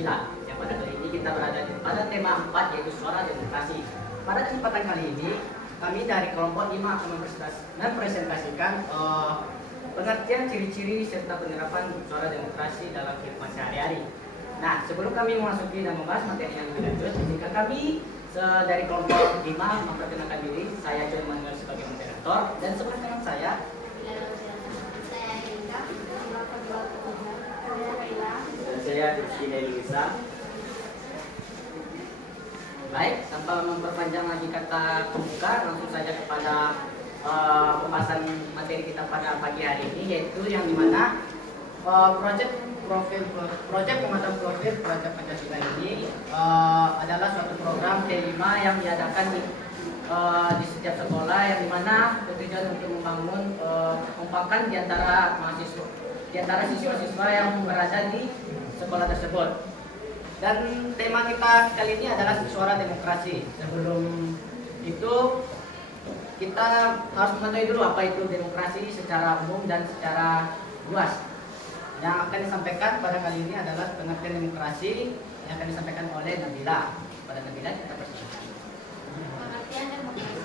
Pancasila. Yang pada kali ini kita berada pada tema 4 yaitu suara demokrasi. Pada kesempatan kali ini kami dari kelompok 5 akan mempresentasikan pengertian ciri-ciri serta penerapan suara demokrasi dalam kehidupan sehari-hari. Nah, sebelum kami memasuki dan membahas materi yang lebih lanjut, izinkan kami dari kelompok 5 memperkenalkan diri. Saya John Manuel sebagai moderator dan sebelah kanan saya saya Rizky Luisa. Baik, tanpa memperpanjang lagi kata pembuka, langsung saja kepada pembahasan materi kita pada pagi hari ini, yaitu yang dimana proyek pemetaan profil pelajar Pancasila ini adalah suatu program T5 yang diadakan di setiap sekolah, yang dimana bertujuan untuk membangun kekompakan di antara mahasiswa, di antara siswa-siswa yang berada di sekolah tersebut. Dan tema kita kali ini adalah suara demokrasi. Sebelum itu kita harus mengetahui dulu apa itu demokrasi secara umum dan secara luas. Yang akan disampaikan pada kali ini adalah pengertian demokrasi yang akan disampaikan oleh Nabila. Pada Nabila kita persilakan. Pengertian demokrasi.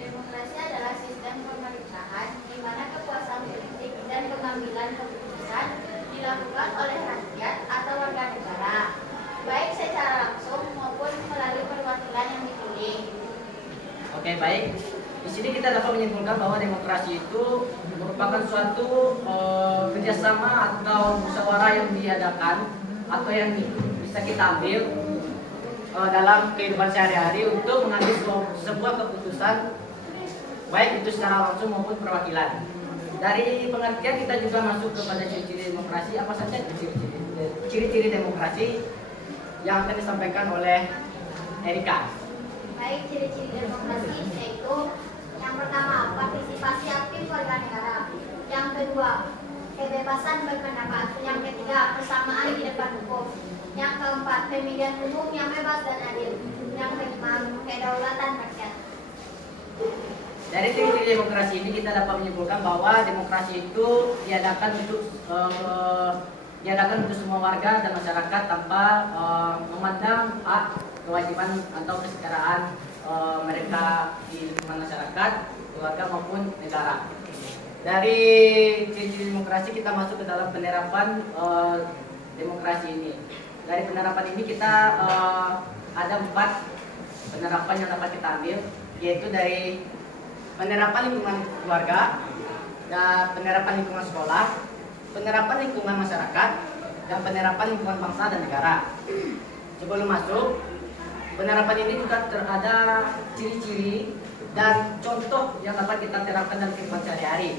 Demokrasi adalah sistem pemerintahan di mana kekuasaan politik dan pengambilan keputusan dilakukan oleh rakyat atau warga negara, baik secara langsung maupun melalui perwakilan yang dipilih. Oke, baik. Di sini kita dapat menyimpulkan bahwa demokrasi itu merupakan suatu kerjasama atau musyawarah yang diadakan atau yang bisa kita ambil dalam kehidupan sehari-hari untuk mengambil sebuah keputusan, baik itu secara langsung maupun perwakilan. Dari pengertian kita juga masuk kepada ciri-ciri demokrasi. Apa saja ciri-ciri demokrasi yang akan disampaikan oleh Erika? Baik, ciri-ciri demokrasi yaitu yang pertama, partisipasi aktif warga negara. Yang kedua, kebebasan berpendapat. Yang ketiga, persamaan di depan hukum. Yang keempat, pemilihan umum yang bebas dan adil. Yang kelima, kedaulatan rakyat. Dari ciri-ciri demokrasi ini kita dapat menyimpulkan bahwa demokrasi itu diadakan untuk semua warga dan masyarakat tanpa memandang hak, kewajiban atau kesetaraan mereka di lingkungan masyarakat, keluarga maupun negara. Dari ciri-ciri demokrasi kita masuk ke dalam penerapan demokrasi ini. Dari penerapan ini kita ada 4 penerapan yang dapat kita ambil, yaitu dari penerapan lingkungan keluarga, dan penerapan lingkungan sekolah, penerapan lingkungan masyarakat, dan penerapan lingkungan bangsa dan negara. Sebelum masuk, penerapan ini juga ada ciri-ciri dan contoh yang dapat kita terapkan dalam kehidupan sehari-hari.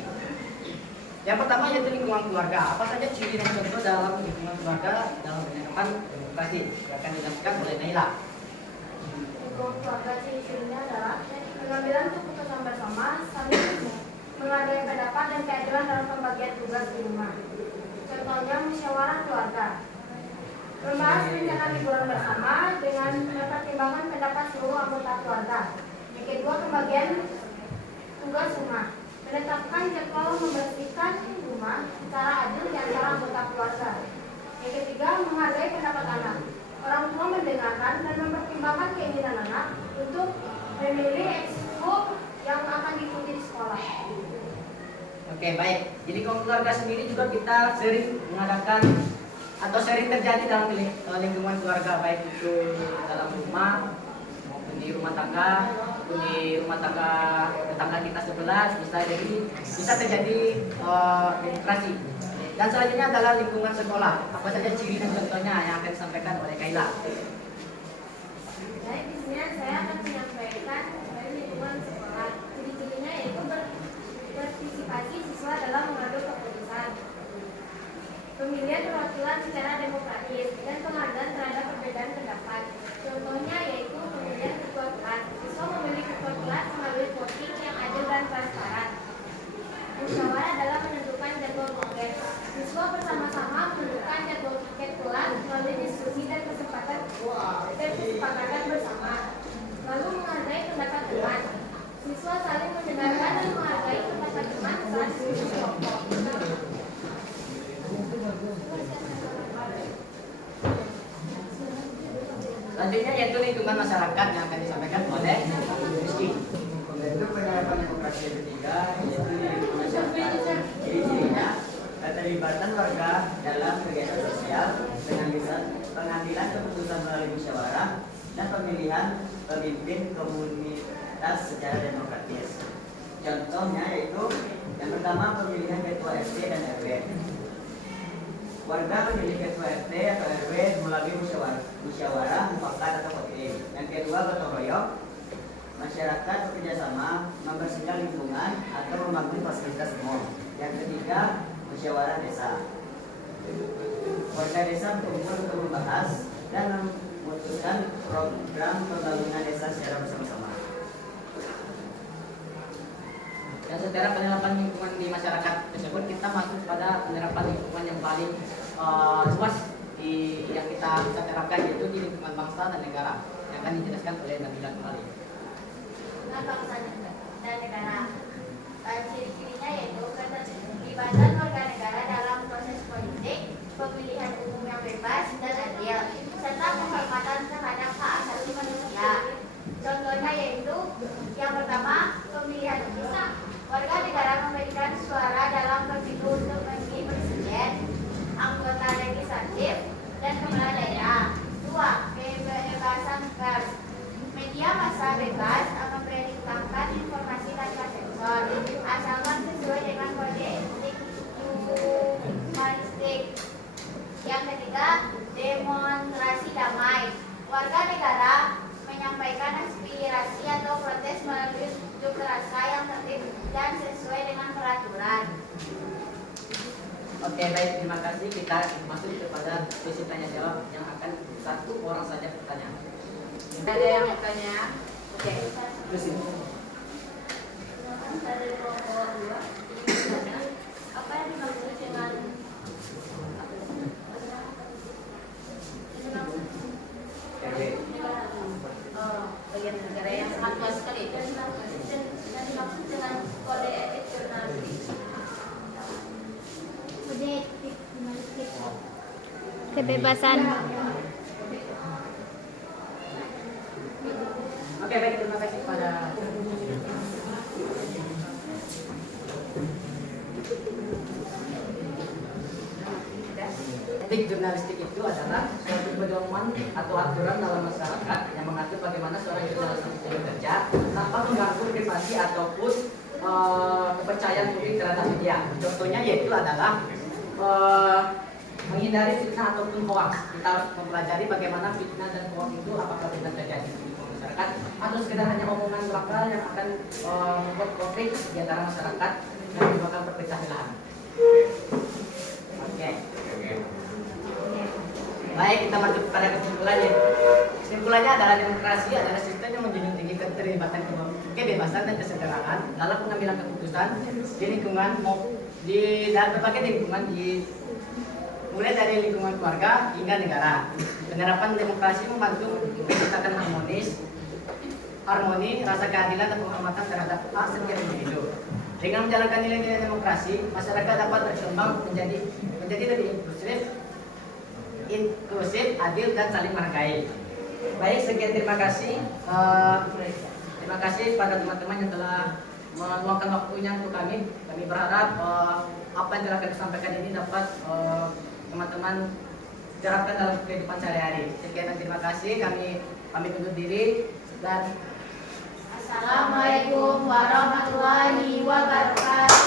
Yang pertama yaitu lingkungan keluarga. Apa saja ciri dan contoh dalam lingkungan keluarga dalam penerapan demokrasi yang akan dilakukan oleh Naila? Lingkungan keluarga ciri-cirinya adalah pengambilan keputusan bersama, saling menghargai pendapat dan keadilan dalam pembagian tugas di rumah. Contohnya musyawarah keluarga. Membahas rencana liburan bersama dengan mempertimbangkan pendapat seluruh anggota keluarga. Yang kedua, pembagian tugas rumah. Menetapkan jadwal membersihkan rumah secara adil di antara anggota keluarga. Yang ketiga, menghargai pendapat anak. Orang tua mendengarkan dan mempertimbangkan keinginan anak untuk memilih ekskul yang akan diikuti di sekolah. Oke, baik. Jadi keluarga sendiri juga kita sering mengadakan atau sering terjadi dalam lingkungan keluarga, baik itu dalam rumah maupun di rumah tangga, maupun di rumah tangga tetangga kita sebelah, bisa terjadi demokrasi. Dan selanjutnya adalah lingkungan sekolah. Apa saja ciri dan contohnya yang akan disampaikan oleh Kaila? Baik, di sini saya akan menyampaikan dari lingkungan sekolah. Ciri-cirinya yaitu berpartisipasi siswa dalam mengambil keputusan, pemilihan perwakilan secara demokratis, dan penghargaan terhadap perbedaan pendapat. Contohnya yaitu pemilihan ketua kelas. Siswa memilih ketua kelas melalui voting yang adil dan transparan. Musyawarah dalam menentukan jadwal kongres. Siswa bersama-sama menentukan jadwal tiket kelas melalui diskusi dan kesepakatan bersama. Lalu menghargai pendapat teman. Siswa saling mendengarkan dan menghargai pendapat teman saat diskusi kelompok. Selanjutnya yaitu lingkungan masyarakat yang akan disampaikan oleh Rizky. Untuk penerapan demokrasi yang ketiga yaitu di lingkungan masyarakat. Ciri-cirinya keterlibatan warga dalam kegiatan sosial, pengambilan keputusan melalui musyawarah, dan pemilihan pemimpin komunitas secara demokratis. Contohnya yaitu yang pertama pemilihan ketua RT dan RW. Warga memilih ketua RT atau RW melalui musyawarah mufakat atau voting. Yang kedua gotong royong. Masyarakat bekerjasama membersihkan lingkungan atau membangun fasilitas umum. Yang ketiga musyawarah desa. Warga desa berkumpul untuk membahas dan memutuskan program pembangunan desa secara bersama-sama. Dan secara penerapan lingkungan di masyarakat tersebut kita masuk pada penerapan lingkungan yang paling luas yang kita bisa terapkan, yaitu di lingkungan bangsa dan negara yang akan dijelaskan oleh Nabila kembali. Bangsa dan negara. Ciri-cirinya yaitu keterlibatan warga negara dalam proses politik, pemilihan umum yang bebas dan adil, serta penghormatan terhadap hak asasi manusia. Contohnya yaitu yang pertama pemilihan umum. Warga negara memberikan suara dalam pemilu untuk memilih presiden, anggota legislatif, dan kepala daerah. 2. Kebebasan pers. Media massa bebas memberitakan informasi tanpa sensor, asalkan sesuai dengan kode etik jurnalistik. Yang ketiga, demonstrasi damai. Warga negara menyampaikan aspirasi atau protes melalui unjuk rasa yang tertib dan sesuai dengan peraturan. Oke, baik, terima kasih. Kita masuk kepada sesi tanya jawab yang akan satu orang saja bertanya. Ada yang bertanya? Oke, terusin. Dari kelompok 2, apa yang dimaksud dengan Bagian negara yang sangat luas sekali. dan dimaksud dengan kode etik jurnalistik? Kode etik jurnalistik. Kebebasan. Oke, baik, terima kasih kepada etik jurnalistik itu adalah suatu pedoman atau aturan dalam masyarakat yang mengatur bagaimana seorang jurnalis itu bekerja tanpa mengganggu privasi ataupun kepercayaan publik terhadap media. Contohnya yaitu adalah menghindari fitnah ataupun hoax. Kita harus mempelajari bagaimana fitnah dan hoax itu apakah benar terjadi di masyarakat atau sekedar hanya omongan belaka yang akan membuat konflik di antara masyarakat dan menyebabkan perpecahan belahan. Oke. Baik, kita masuk pada kesimpulannya. Kesimpulannya adalah demokrasi adalah sistem yang menjunjung tinggi keterlibatan kebebasan dan kesetaraan dalam pengambilan keputusan di lingkungan di dalam berbagai lingkungan mulai dari lingkungan keluarga hingga negara. Penerapan demokrasi membantu menciptakan harmoni, rasa keadilan dan penghormatan terhadap hak setiap individu. Dengan menjalankan nilai-nilai demokrasi, masyarakat dapat berkembang menjadi lebih inklusif, adil, dan saling menghargai. Baik, sekian terima kasih. Terima kasih pada teman-teman yang telah meluangkan waktunya untuk kami. Kami berharap apa yang telah kami sampaikan ini dapat teman-teman terapkan dalam kehidupan sehari-hari. Sekian dan terima kasih. Kami pamit undur diri dan Assalamualaikum warahmatullahi wabarakatuh.